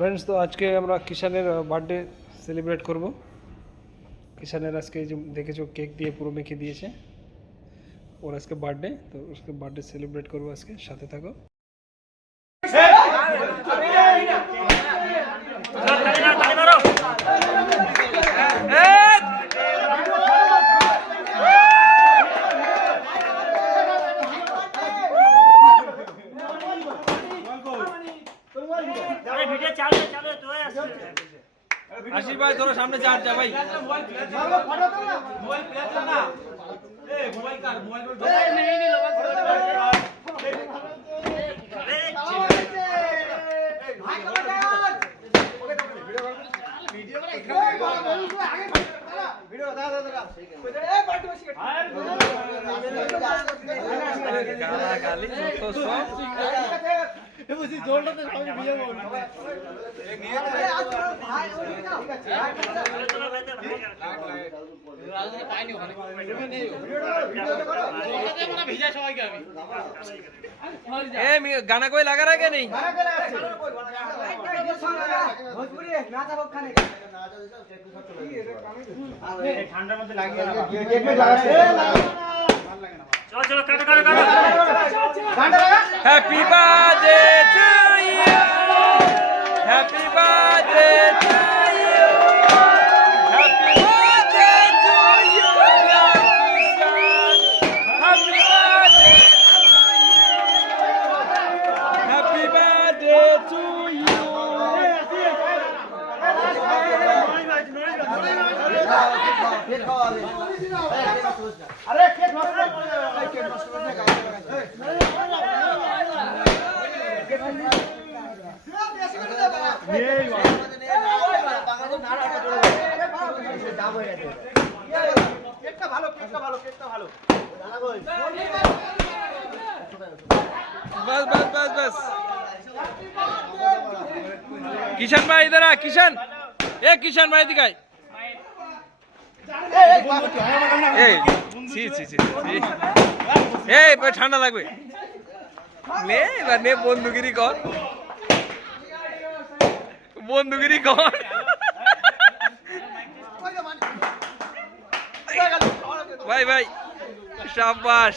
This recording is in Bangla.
फ्रेंड्स तो आज के আমরা কিষানের বার্থডে সেলিব্রেট করব। কিষানের আজকে যে দেখেছো কেক দিয়ে পুরো মেখে দিয়েছে, ওর আজকে বার্থডে, তো उसके বার্থডে সেলিব্রেট করব আজকে, সাথে থাকো। आशीष भाई थोड़ा सामने से हट जा भाई। गाना कोई लगा रहा है क्या? नहीं चलो चलो happy birthday to you, happy birthday to you, happy birthday to you, happy birthday, happy birthday to you. अरे केक नष्ट करने का बस बस बस बस। किशन भाई इधर आ, किशन, ए किशन भाई दिखाई। ঠান্ডা লাগবে, নে এবার নে, বন্দুগিরি কর, বন্দুগিরি কর। ভাই ভাই শাবাশ।